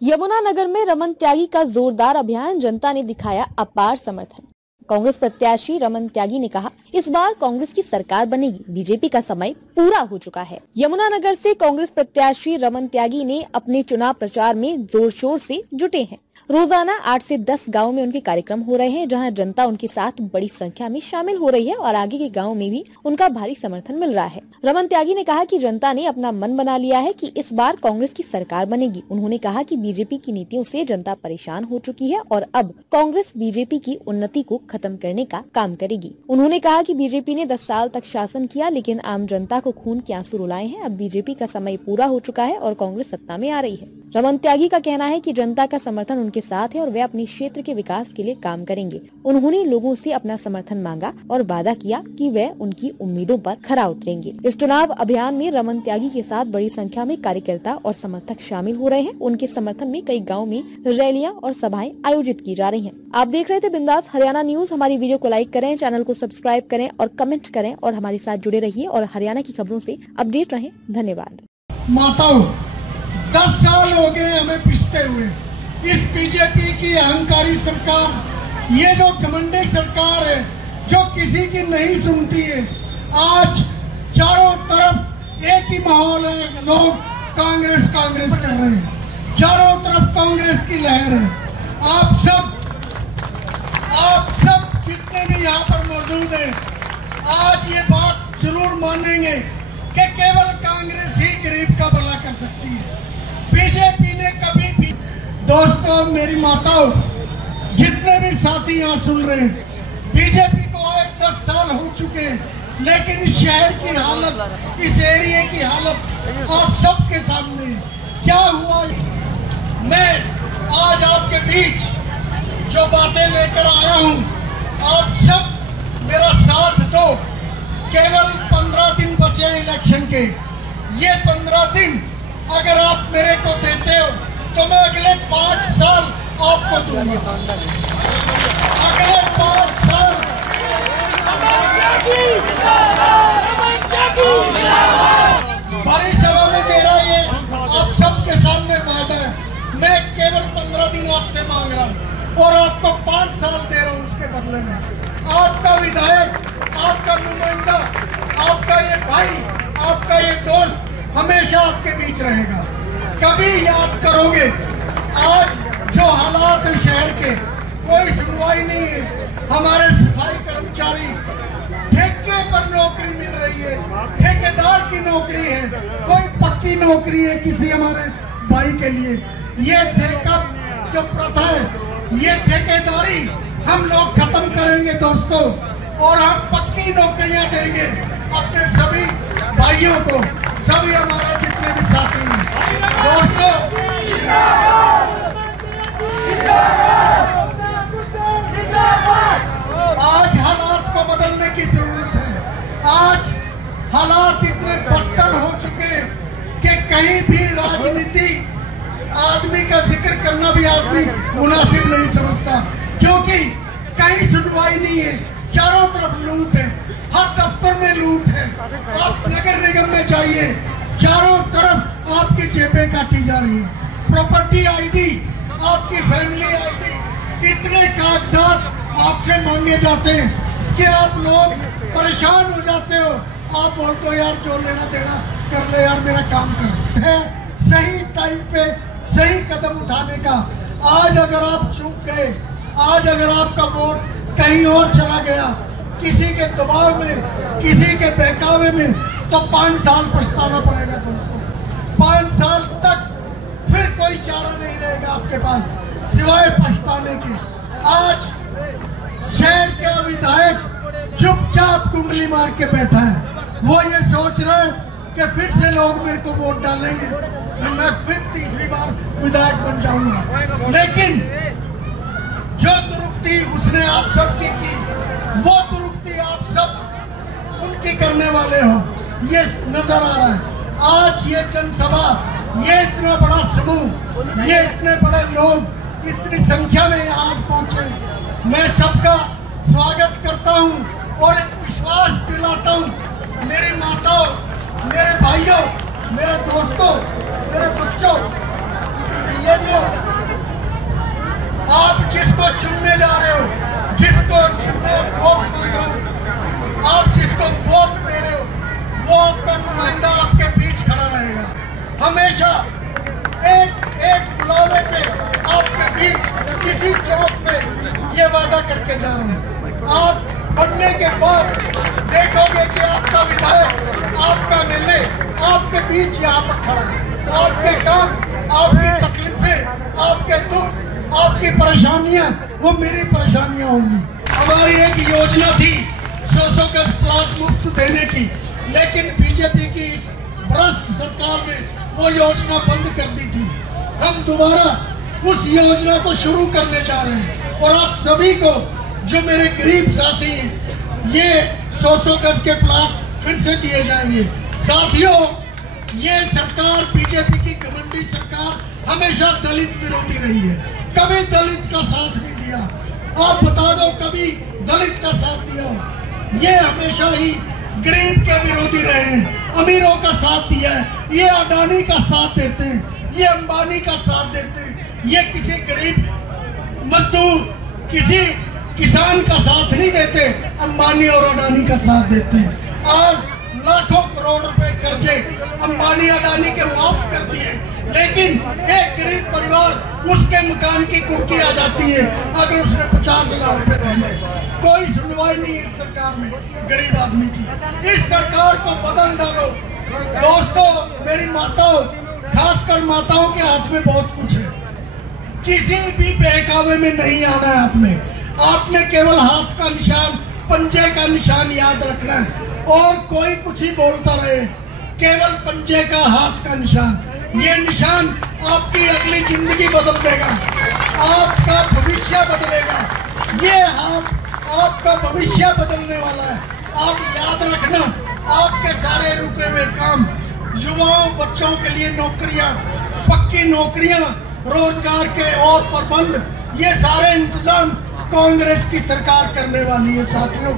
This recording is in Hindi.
यमुनानगर में रमन त्यागी का जोरदार अभियान, जनता ने दिखाया अपार समर्थन। कांग्रेस प्रत्याशी रमन त्यागी ने कहा, इस बार कांग्रेस की सरकार बनेगी, बीजेपी का समय पूरा हो चुका है। यमुनानगर से कांग्रेस प्रत्याशी रमन त्यागी ने अपने चुनाव प्रचार में जोर शोर से जुटे हैं। रोजाना 8 से 10 गाँव में उनके कार्यक्रम हो रहे हैं, जहां जनता उनके साथ बड़ी संख्या में शामिल हो रही है और आगे के गाँव में भी उनका भारी समर्थन मिल रहा है। रमन त्यागी ने कहा कि जनता ने अपना मन बना लिया है कि इस बार कांग्रेस की सरकार बनेगी। उन्होंने कहा कि बीजेपी की नीतियों से जनता परेशान हो चुकी है और अब कांग्रेस बीजेपी की उन्नति को खत्म करने का काम करेगी। उन्होंने कहा कि बीजेपी ने 10 साल तक शासन किया, लेकिन आम जनता को खून के आंसू रुलाए हैं। अब बीजेपी का समय पूरा हो चुका है और कांग्रेस सत्ता में आ रही है। रमन त्यागी का कहना है कि जनता का समर्थन उनके साथ है और वे अपने क्षेत्र के विकास के लिए काम करेंगे। उन्होंने लोगों से अपना समर्थन मांगा और वादा किया कि वे उनकी उम्मीदों पर खरा उतरेंगे। इस चुनाव अभियान में रमन त्यागी के साथ बड़ी संख्या में कार्यकर्ता और समर्थक शामिल हो रहे हैं। उनके समर्थन में कई गाँव में रैलियां और सभाएं आयोजित की जा रही हैं। आप देख रहे थे बिंदास हरियाणा न्यूज। हमारी वीडियो को लाइक करें, चैनल को सब्सक्राइब करें और कमेंट करें और हमारे साथ जुड़े रहिए और हरियाणा की खबरों से अपडेट रहें। धन्यवाद। माताओं, 10 साल हो गए हमें पिसते हुए। इस बीजेपी की अहंकारी सरकार, ये जो घमंडी सरकार है, जो किसी की नहीं सुनती है, आज चारों तरफ एक ही माहौल है, लोग कांग्रेस कांग्रेस कर रहे हैं, चारों तरफ कांग्रेस की लहर है। आप सब जितने भी यहाँ पर मौजूद हैं, आज ये बात जरूर मानेंगे कि केवल कांग्रेस ही गरीब का भला कर सकती है। बीजेपी ने कभी भी, दोस्तों, मेरी माताओं, जितने भी साथी यहाँ सुन रहे हैं, बीजेपी को आए 10 साल हो चुके हैं, लेकिन इस शहर की हालत, इस एरिया की हालत आप सबके सामने है। क्या हुआ? मैं आज आपके बीच जो बातें लेकर आया हूँ, आप सब मेरा साथ दो। केवल 15 दिन बचे हैं इलेक्शन के। ये 15 दिन अगर आप मेरे को देते हो तो मैं अगले 5 साल आपको दूंगा। अगले 5 साल बड़ी सभा में मेरा ये आप सबके सामने वादा है। मैं केवल 15 दिन आपसे मांग रहा हूँ और आपको 5 साल दे रहा हूँ उसके बदले में। आपका विधायक, आपका नुमाइंदा, आपका ये भाई, आपका ये दोस्त हमेशा आपके बीच रहेगा। कभी याद करोगे, आज जो हालात है शहर के, कोई सुनवाई नहीं है। हमारे सफाई कर्मचारी, ठेके पर नौकरी मिल रही है, ठेकेदार की नौकरी है, कोई पक्की नौकरी है किसी हमारे भाई के लिए। ये ठेका जो प्रथा है, ये ठेकेदारी हम लोग खत्म करेंगे दोस्तों, और हम पक्की नौकरियां देंगे अपने सभी भाइयों को, सभी हमारे जितने भी साथी हैं। दोस्तों, आज हालात को बदलने की जरूरत है। आज हालात इतने बदतर हो चुके हैं कि कहीं भी राजनीति, आदमी का जिक्र करना भी आदमी मुनासिब नहीं समझता, क्योंकि कहीं सुनवाई नहीं है, चारों तरफ लूट है, हर दफ्तर में लूट है। आप नगर निगम में जाइए, चारों तरफ आपकी जेबें काटी जा रही है। प्रॉपर्टी आईडी, आपकी फैमिली आईडी, इतने कागजात आपसे मांगे जाते हैं कि आप लोग परेशान हो जाते हो। आप बोलते हो यार जो लेना देना कर ले यार, मेरा काम कर। है सही टाइम पे सही कदम उठाने का। आज अगर आप चूक गए, आज अगर आपका वोट कहीं और चला गया, किसी के दबाव में, किसी के बहकावे में, तो 5 साल पछताना पड़ेगा दोस्तों। 5 साल तक फिर कोई चारा नहीं रहेगा आपके पास सिवाय पछताने के। आज शहर का विधायक चुपचाप कुंडली मार के बैठा है। वो ये सोच रहा है कि फिर से लोग मेरे को वोट डालेंगे, मैं फिर तीसरी बार विधायक बन जाऊंगा। लेकिन जो दुरुक्ति उसने आप सबकी की, वो दुरुक्ति आप सब उनकी करने वाले हो, ये नजर आ रहा है। आज ये जनसभा, ये इतना बड़ा समूह, ये इतने बड़े लोग इतनी संख्या में आज पहुंचे, मैं सबका स्वागत करता हूं और एक विश्वास दिलाता हूं। मेरी माताओं, मेरे भाइयों, मेरे दोस्तों, मेरे बच्चों, ये जो हमेशा एक बुलावे पे आपके बीच किसी चौक पे ये वादा करके जा रहे हैं। आप बनने के बाद देखोगे कि आपका विधायक आपका मिलने आपके बीच यहाँ पर खड़ा है। आपके काम, आपकी तकलीफें, आपके दुख, आपकी परेशानियां वो मेरी परेशानियां होंगी। हमारी एक योजना थी 100 गज प्लॉट मुफ्त देने की, लेकिन बीजेपी की इस भ्रष्ट सरकार ने वो योजना बंद कर दी थी। हम दोबारा उस योजना को शुरू करने जा रहे हैं और आप सभी को, जो मेरे गरीब साथी हैं, ये 100 गज के प्लॉट फिर से दिए जाएंगे। साथियों, ये सरकार, बीजेपी की घमंडी सरकार हमेशा दलित विरोधी रही है, कभी दलित का साथ नहीं दिया। आप बता दो कभी दलित का साथ दिया? ये हमेशा ही गरीब के विरोधी रहे हैं, अमीरों का साथ दिया है। ये अडानी का साथ देते हैं, ये अंबानी का साथ देते हैं, ये किसी गरीब मजदूर, किसी किसान का साथ नहीं देते, अंबानी और अडानी का साथ देते हैं। आज लाखों करोड़ रुपए कर्जे अंबानी अडानी के माफ कर दिए, लेकिन एक गरीब परिवार, उसके मकान की कुर्की आ जाती है अगर उसने 50,000 रुपए देने। कोई सुनवाई नहीं है इस सरकार में गरीब आदमी की। इस सरकार को बदल डालो। दोस्तों, मेरी माताओं, खासकर माताओं के हाथ में बहुत कुछ है। किसी भी बहकावे में नहीं आना है। आपने केवल हाथ का निशान, पंजे का निशान याद रखना है और कोई कुछ ही बोलता रहे, केवल पंजे का, हाथ का निशान। ये निशान आपकी अगली जिंदगी बदल देगा, आपका भविष्य बदलेगा। ये हाथ आपका भविष्य बदलने वाला है। आप याद रखना, आपके सारे रुके हुए काम, युवाओं, बच्चों के लिए नौकरियां, पक्की नौकरियां, रोजगार के और प्रबंध, ये सारे इंतजाम कांग्रेस की सरकार करने वाली है साथियों।